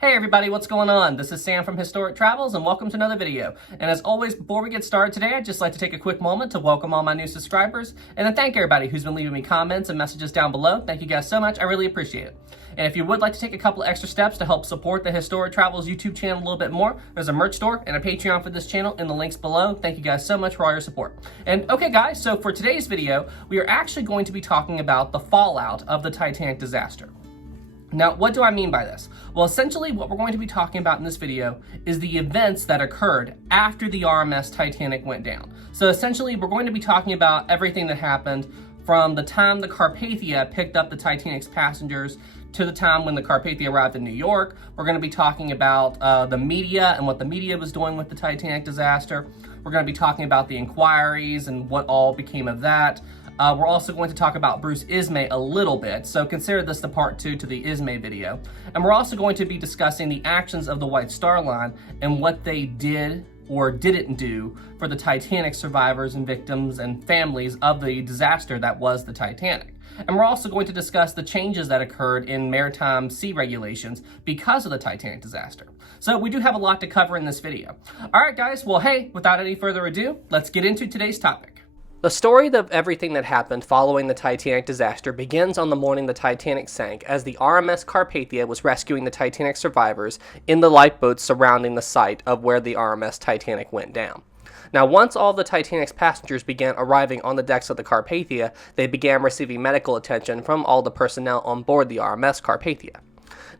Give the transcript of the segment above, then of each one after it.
Hey everybody, what's going on? This is Sam from Historic Travels and welcome to another video. And as always, before we get started today, I'd just like to take a quick moment to welcome all my new subscribers and then thank everybody who's been leaving me comments and messages down below. Thank you guys so much. I really appreciate it. And if you would like to take a couple extra steps to help support the Historic Travels YouTube channel a little bit more, there's a merch store and a Patreon for this channel in the links below. Thank you guys so much for all your support. And okay guys, so for today's video, we are actually going to be talking about the fallout of the Titanic disaster. Now, what do I mean by this? Well, essentially what we're going to be talking about in this video is the events that occurred after the RMS Titanic went down. So essentially, we're going to be talking about everything that happened from the time the Carpathia picked up the Titanic's passengers to the time when the Carpathia arrived in New York. We're going to be talking about the media and what the media was doing with the Titanic disaster. We're going to be talking about the inquiries and what all became of that. We're also going to talk about Bruce Ismay a little bit, so consider this the part 2 to the Ismay video. And we're also going to be discussing the actions of the White Star Line and what they did or didn't do for the Titanic survivors and victims and families of the disaster that was the Titanic. And we're also going to discuss the changes that occurred in maritime sea regulations because of the Titanic disaster. So we do have a lot to cover in this video. All right, guys, well, hey, without any further ado, let's get into today's topic. The story of everything that happened following the Titanic disaster begins on the morning the Titanic sank as the RMS Carpathia was rescuing the Titanic survivors in the lifeboats surrounding the site of where the RMS Titanic went down. Now, once all of the Titanic's passengers began arriving on the decks of the Carpathia, they began receiving medical attention from all the personnel on board the RMS Carpathia.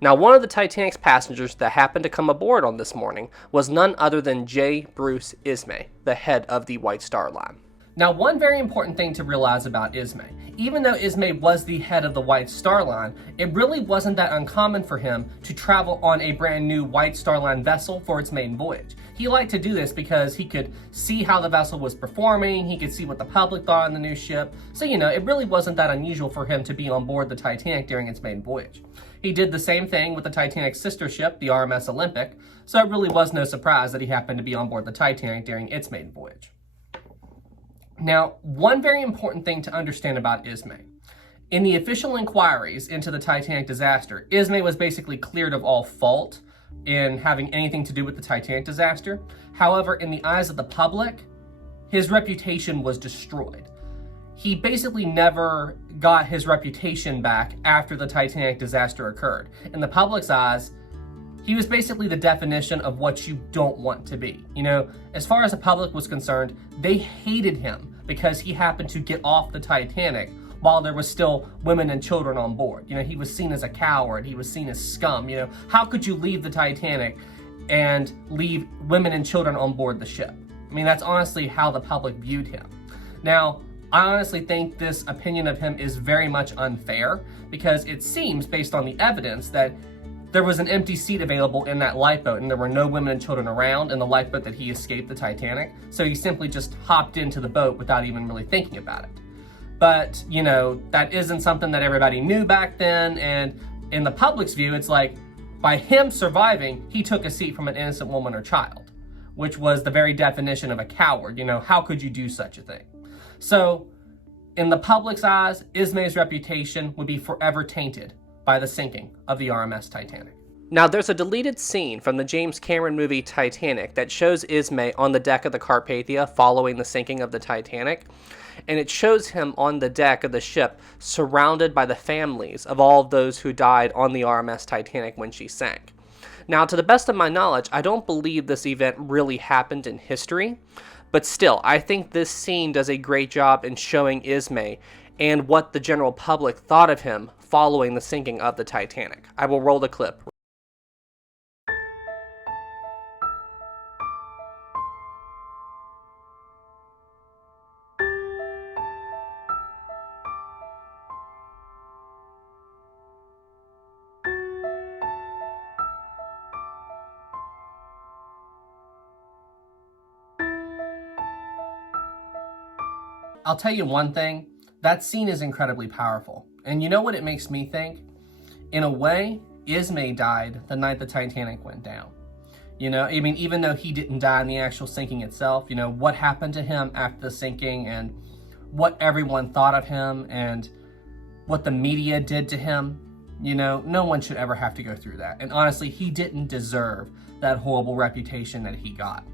Now, one of the Titanic's passengers that happened to come aboard on this morning was none other than J. Bruce Ismay, the head of the White Star Line. Now, one very important thing to realize about Ismay, even though Ismay was the head of the White Star Line, it really wasn't that uncommon for him to travel on a brand new White Star Line vessel for its maiden voyage. He liked to do this because he could see how the vessel was performing, he could see what the public thought on the new ship, so it really wasn't that unusual for him to be on board the Titanic during its maiden voyage. He did the same thing with the Titanic's sister ship, the RMS Olympic, so it really was no surprise that he happened to be on board the Titanic during its maiden voyage. Now, one very important thing to understand about Ismay. In the official inquiries into the Titanic disaster, Ismay was basically cleared of all fault in having anything to do with the Titanic disaster. However, in the eyes of the public, his reputation was destroyed. He basically never got his reputation back after the Titanic disaster occurred. In the public's eyes, he was basically the definition of what you don't want to be. As far as the public was concerned, they hated him because he happened to get off the Titanic while there was still women and children on board. He was seen as a coward. He was seen as scum. How could you leave the Titanic and leave women and children on board the ship? That's honestly how the public viewed him. Now, I honestly think this opinion of him is very much unfair because it seems, based on the evidence, that there was an empty seat available in that lifeboat and there were no women and children around in the lifeboat that he escaped the Titanic. So he simply just hopped into the boat without even really thinking about it. But, that isn't something that everybody knew back then. And in the public's view, it's like, by him surviving, he took a seat from an innocent woman or child, which was the very definition of a coward. How could you do such a thing? So in the public's eyes, Ismay's reputation would be forever tainted by the sinking of the RMS Titanic. Now, there's a deleted scene from the James Cameron movie Titanic that shows Ismay on the deck of the Carpathia following the sinking of the Titanic, and it shows him on the deck of the ship surrounded by the families of all of those who died on the RMS Titanic when she sank. Now, to the best of my knowledge, I don't believe this event really happened in history, but still, I think this scene does a great job in showing Ismay and what the general public thought of him following the sinking of the Titanic. I will roll the clip. I'll tell you one thing, that scene is incredibly powerful. And you know what it makes me think? In a way, Ismay died the night the Titanic went down. Even though he didn't die in the actual sinking itself, what happened to him after the sinking and what everyone thought of him and what the media did to him, You know, no one should ever have to go through that. And honestly, he didn't deserve that horrible reputation that he got.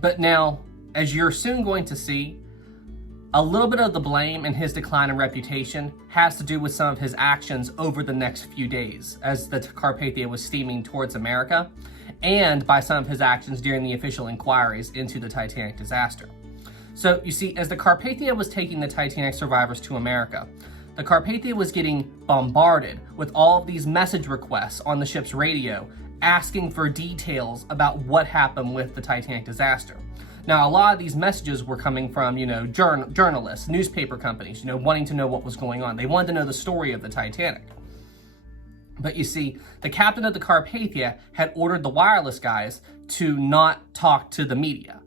But now, as you're soon going to see, a little bit of the blame in his decline in reputation has to do with some of his actions over the next few days as the Carpathia was steaming towards America, and by some of his actions during the official inquiries into the Titanic disaster. So you see, as the Carpathia was taking the Titanic survivors to America, the Carpathia was getting bombarded with all of these message requests on the ship's radio asking for details about what happened with the Titanic disaster. Now, a lot of these messages were coming from, journalists, newspaper companies, wanting to know what was going on. They wanted to know the story of the Titanic. But you see, the captain of the Carpathia had ordered the wireless guys to not talk to the media.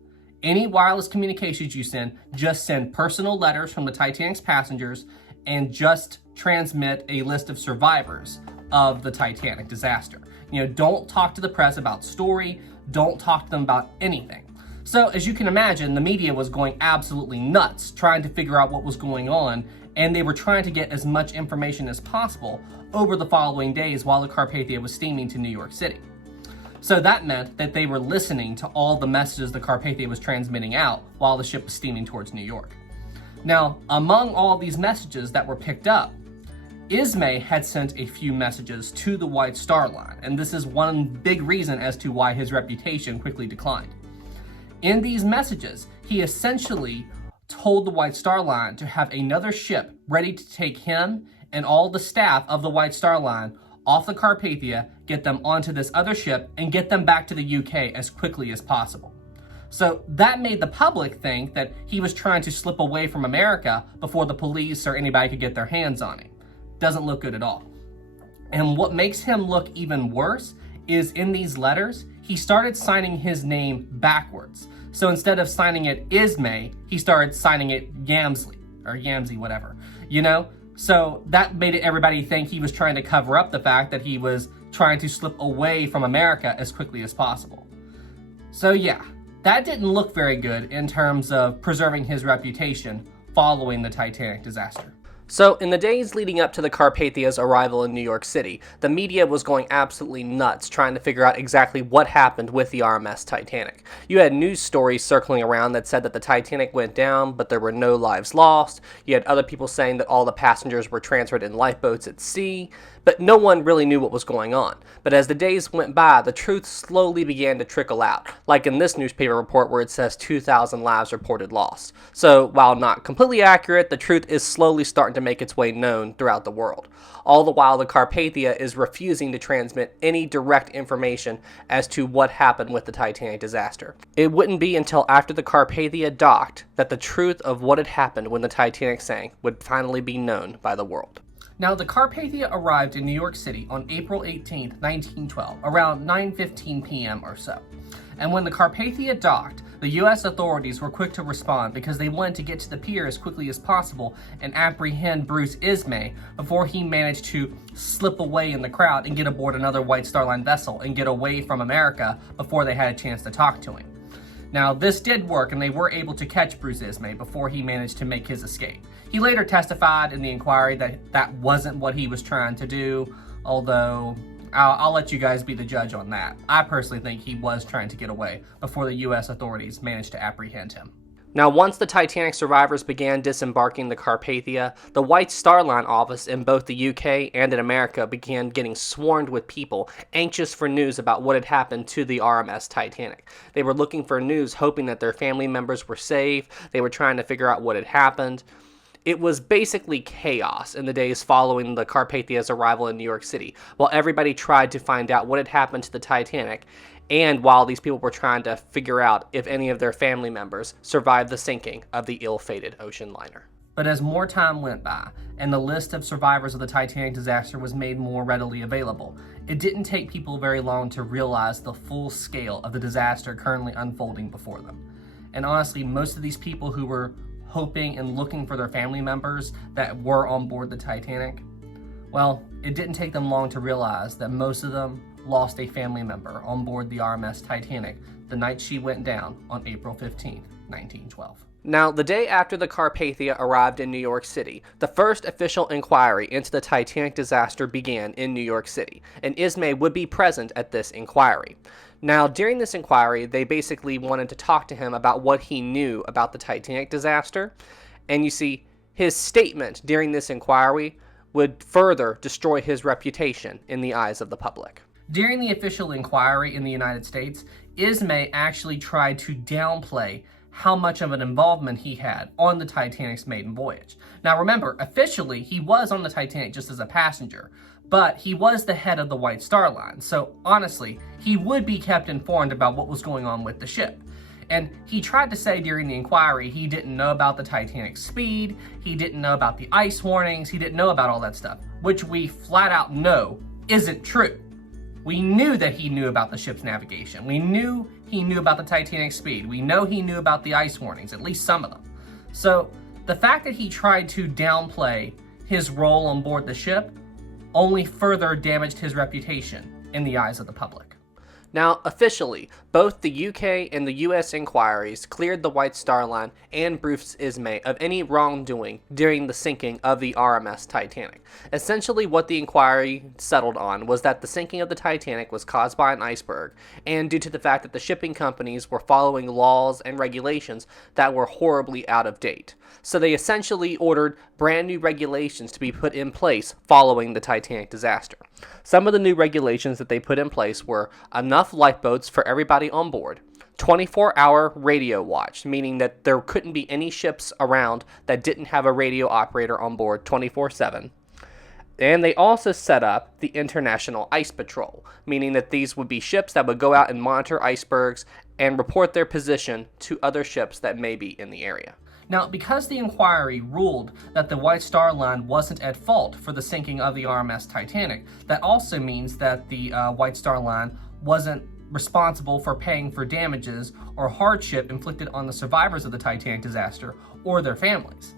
Any wireless communications you send, just send personal letters from the Titanic's passengers and just transmit a list of survivors of the Titanic disaster. Don't talk to the press about story, don't talk to them about anything. So as you can imagine, the media was going absolutely nuts trying to figure out what was going on, and they were trying to get as much information as possible over the following days while the Carpathia was steaming to New York City. So that meant that they were listening to all the messages the Carpathia was transmitting out while the ship was steaming towards New York. Now, among all these messages that were picked up, Ismay had sent a few messages to the White Star Line, and this is one big reason as to why his reputation quickly declined. In these messages, he essentially told the White Star Line to have another ship ready to take him and all the staff of the White Star Line off the Carpathia, get them onto this other ship, and get them back to the UK as quickly as possible. So that made the public think that he was trying to slip away from America before the police or anybody could get their hands on him. Doesn't look good at all. And what makes him look even worse is in these letters, he started signing his name backwards. So instead of signing it Ismay, he started signing it Yamsley, or Yamsey, whatever, So that made everybody think he was trying to cover up the fact that he was trying to slip away from America as quickly as possible. So yeah, that didn't look very good in terms of preserving his reputation following the Titanic disaster. So in the days leading up to the Carpathia's arrival in New York City, the media was going absolutely nuts trying to figure out exactly what happened with the RMS Titanic. You had news stories circling around that said that the Titanic went down, but there were no lives lost. You had other people saying that all the passengers were transferred in lifeboats at sea, but no one really knew what was going on. But as the days went by, the truth slowly began to trickle out, like in this newspaper report where it says 2,000 lives reported lost. So while not completely accurate, the truth is slowly starting to make its way known throughout the world. All the while, the Carpathia is refusing to transmit any direct information as to what happened with the Titanic disaster. It wouldn't be until after the Carpathia docked that the truth of what had happened when the Titanic sank would finally be known by the world. Now, the Carpathia arrived in New York City on April 18, 1912, around 9:15 p.m. or so. And when the Carpathia docked, the U.S. authorities were quick to respond because they wanted to get to the pier as quickly as possible and apprehend Bruce Ismay before he managed to slip away in the crowd and get aboard another White Star Line vessel and get away from America before they had a chance to talk to him. Now, this did work, and they were able to catch Bruce Ismay before he managed to make his escape. He later testified in the inquiry that that wasn't what he was trying to do, although I'll let you guys be the judge on that. I personally think he was trying to get away before the U.S. authorities managed to apprehend him. Now, once the Titanic survivors began disembarking the Carpathia, the White Star Line office in both the UK and in America began getting swarmed with people anxious for news about what had happened to the RMS Titanic. They were looking for news, hoping that their family members were safe. They were trying to figure out what had happened. It was basically chaos in the days following the Carpathia's arrival in New York City, while everybody tried to find out what had happened to the Titanic, and while these people were trying to figure out if any of their family members survived the sinking of the ill-fated ocean liner. But as more time went by, and the list of survivors of the Titanic disaster was made more readily available, it didn't take people very long to realize the full scale of the disaster currently unfolding before them. And honestly, most of these people who were hoping and looking for their family members that were on board the Titanic, well, it didn't take them long to realize that most of them lost a family member on board the RMS Titanic the night she went down on April 15, 1912. Now, the day after the Carpathia arrived in New York City, the first official inquiry into the Titanic disaster began in New York City, and Ismay would be present at this inquiry. Now, during this inquiry, they basically wanted to talk to him about what he knew about the Titanic disaster, and you see, his statement during this inquiry would further destroy his reputation in the eyes of the public. During the official inquiry in the United States, Ismay actually tried to downplay how much of an involvement he had on the Titanic's maiden voyage. Now remember, officially, he was on the Titanic just as a passenger, but he was the head of the White Star Line, so honestly, he would be kept informed about what was going on with the ship. And he tried to say during the inquiry he didn't know about the Titanic's speed, he didn't know about the ice warnings, he didn't know about all that stuff, which we flat out know isn't true. We knew that he knew about the ship's navigation. We knew he knew about the Titanic's speed. We know he knew about the ice warnings, at least some of them. So the fact that he tried to downplay his role on board the ship only further damaged his reputation in the eyes of the public. Now, officially, both the UK and the US inquiries cleared the White Star Line and Bruce Ismay of any wrongdoing during the sinking of the RMS Titanic. Essentially, what the inquiry settled on was that the sinking of the Titanic was caused by an iceberg, and due to the fact that the shipping companies were following laws and regulations that were horribly out of date. So they essentially ordered brand new regulations to be put in place following the Titanic disaster. Some of the new regulations that they put in place were enough lifeboats for everybody on board, 24-hour radio watch, meaning that there couldn't be any ships around that didn't have a radio operator on board 24/7. And they also set up the International Ice Patrol, meaning that these would be ships that would go out and monitor icebergs and report their position to other ships that may be in the area. Now, because the inquiry ruled that the White Star Line wasn't at fault for the sinking of the RMS Titanic, that also means that the White Star Line wasn't responsible for paying for damages or hardship inflicted on the survivors of the Titanic disaster or their families.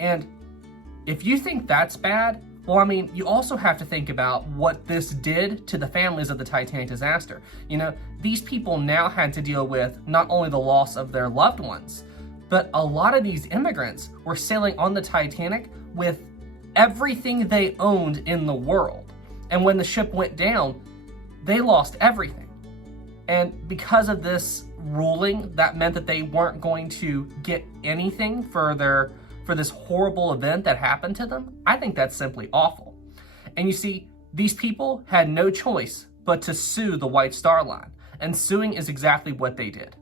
And if you think that's bad, well, I mean, you also have to think about what this did to the families of the Titanic disaster. You know, these people now had to deal with not only the loss of their loved ones, but a lot of these immigrants were sailing on the Titanic with everything they owned in the world. And when the ship went down, they lost everything. And because of this ruling, that meant that they weren't going to get anything for this horrible event that happened to them. I think that's simply awful. And you see, these people had no choice but to sue the White Star Line. And suing is exactly what they did.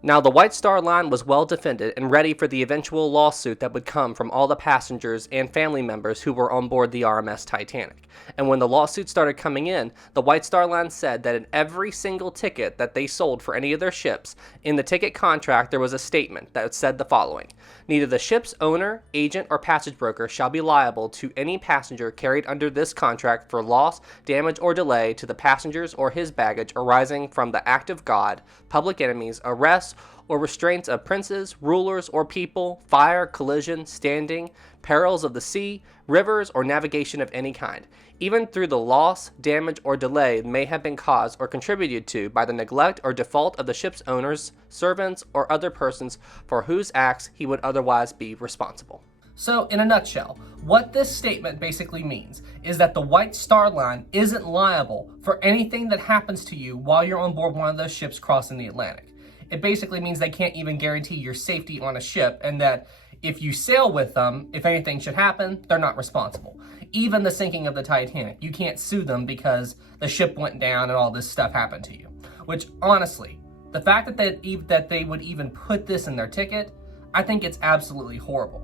Now, the White Star Line was well defended and ready for the eventual lawsuit that would come from all the passengers and family members who were on board the RMS Titanic. And when the lawsuit started coming in, the White Star Line said that in every single ticket that they sold for any of their ships, in the ticket contract there was a statement that said the following: neither the ship's owner, agent, or passage broker shall be liable to any passenger carried under this contract for loss, damage, or delay to the passengers or his baggage arising from the act of God, public enemies, arrest, or restraints of princes, rulers, or people, fire, collision, standing, perils of the sea, rivers, or navigation of any kind, even through the loss, damage, or delay may have been caused or contributed to by the neglect or default of the ship's owners, servants, or other persons for whose acts he would otherwise be responsible. So, in a nutshell, what this statement basically means is that the White Star Line isn't liable for anything that happens to you while you're on board one of those ships crossing the Atlantic. It basically means they can't even guarantee your safety on a ship, and that if you sail with them, if anything should happen, they're not responsible. Even the sinking of the Titanic, you can't sue them because the ship went down and all this stuff happened to you. Which, honestly, the fact that they would even put this in their ticket, I think it's absolutely horrible.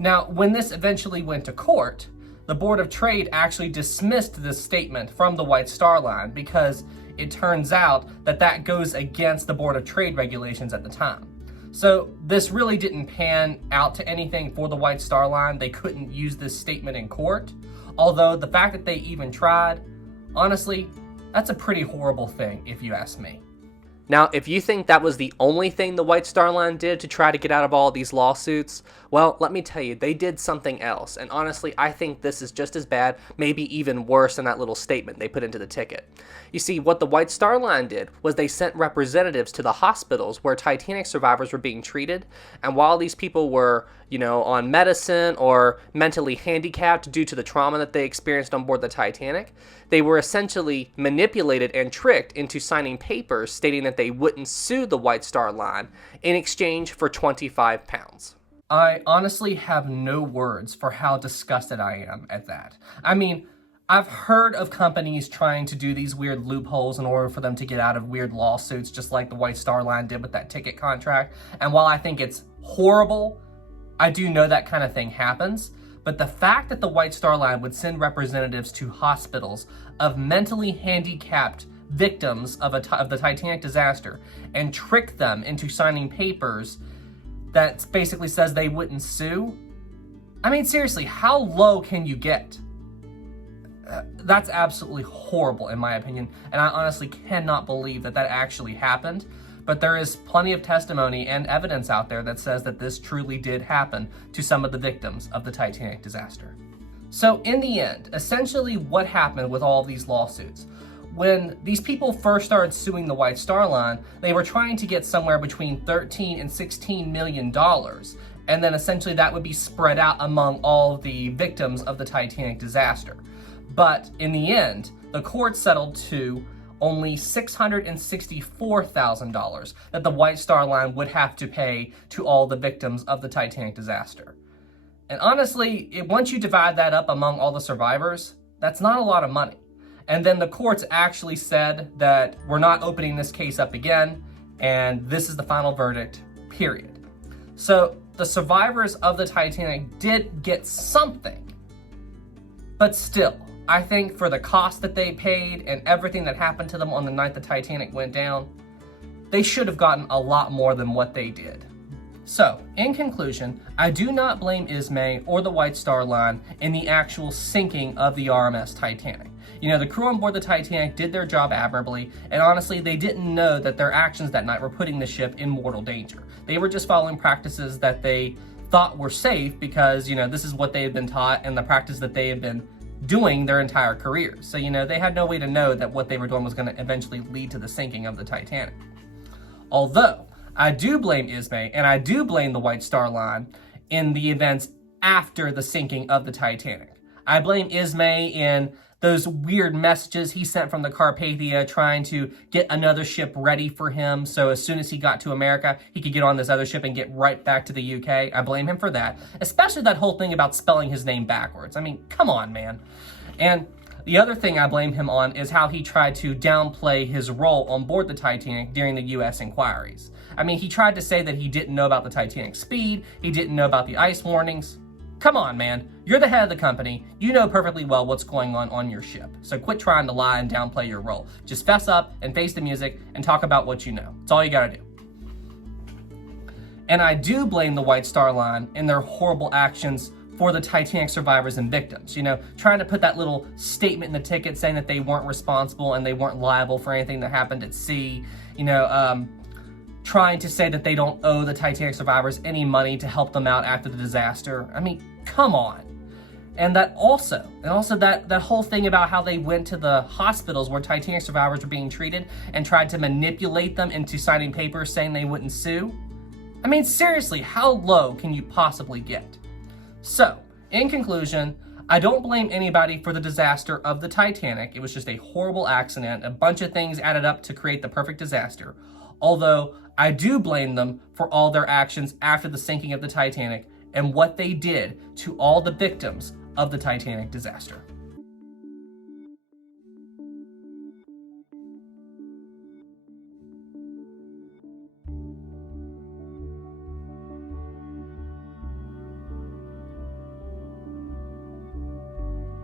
Now, when this eventually went to court, the Board of Trade actually dismissed this statement from the White Star Line because it turns out that that goes against the Board of Trade regulations at the time. So this really didn't pan out to anything for the White Star Line. They couldn't use this statement in court. Although the fact that they even tried, honestly, that's a pretty horrible thing if you ask me. Now, if you think that was the only thing the White Star Line did to try to get out of all of these lawsuits, well, let me tell you, they did something else. And honestly, I think this is just as bad, maybe even worse than that little statement they put into the ticket. You see, what the White Star Line did was they sent representatives to the hospitals where Titanic survivors were being treated. And while these people were, on medicine or mentally handicapped due to the trauma that they experienced on board the Titanic, they were essentially manipulated and tricked into signing papers stating that they wouldn't sue the White Star Line in exchange for 25 pounds. I honestly have no words for how disgusted I am at that. I mean, I've heard of companies trying to do these weird loopholes in order for them to get out of weird lawsuits, just like the White Star Line did with that ticket contract. And while I think it's horrible, I do know that kind of thing happens. But the fact that the White Star Line would send representatives to hospitals of mentally handicapped victims of the Titanic disaster and trick them into signing papers that basically says they wouldn't sue. I mean, seriously, how low can you get? That's absolutely horrible in my opinion, and I honestly cannot believe that actually happened. But there is plenty of testimony and evidence out there that says that this truly did happen to some of the victims of the Titanic disaster. So in the end, essentially what happened with all of these lawsuits, when these people first started suing the White Star Line, they were trying to get somewhere between $13 and $16 million. And then essentially that would be spread out among all the victims of the Titanic disaster. But in the end, the court settled to only $664,000 that the White Star Line would have to pay to all the victims of the Titanic disaster. And honestly, once you divide that up among all the survivors, that's not a lot of money. And then the courts actually said that we're not opening this case up again, and this is the final verdict, period. So the survivors of the Titanic did get something, but still, I think for the cost that they paid and everything that happened to them on the night the Titanic went down, they should have gotten a lot more than what they did. So, in conclusion, I do not blame Ismay or the White Star Line in the actual sinking of the RMS Titanic. The crew on board the Titanic did their job admirably, and honestly, they didn't know that their actions that night were putting the ship in mortal danger. They were just following practices that they thought were safe because, this is what they had been taught and the practice that they had been doing their entire careers. So, they had no way to know that what they were doing was going to eventually lead to the sinking of the Titanic. Although, I do blame Ismay and I do blame the White Star Line in the events after the sinking of the Titanic. I blame Ismay in those weird messages he sent from the Carpathia trying to get another ship ready for him so as soon as he got to America, he could get on this other ship and get right back to the UK. I blame him for that, especially that whole thing about spelling his name backwards. I mean, come on, man. And the other thing I blame him on is how he tried to downplay his role on board the Titanic during the U.S. inquiries. I mean, he tried to say that he didn't know about the Titanic's speed, he didn't know about the ice warnings. Come on, man. You're the head of the company. You know perfectly well what's going on your ship. So quit trying to lie and downplay your role. Just fess up and face the music and talk about what you know. It's all you gotta do. And I do blame the White Star Line in their horrible actions for the Titanic survivors and victims. Trying to put that little statement in the ticket saying that they weren't responsible and they weren't liable for anything that happened at sea. Trying to say that they don't owe the Titanic survivors any money to help them out after the disaster. I mean, come on. And that also that whole thing about how they went to the hospitals where Titanic survivors were being treated and tried to manipulate them into signing papers saying they wouldn't sue. I mean, seriously, how low can you possibly get? So, in conclusion, I don't blame anybody for the disaster of the Titanic. It was just a horrible accident. A bunch of things added up to create the perfect disaster. Although, I do blame them for all their actions after the sinking of the Titanic and what they did to all the victims of the Titanic disaster.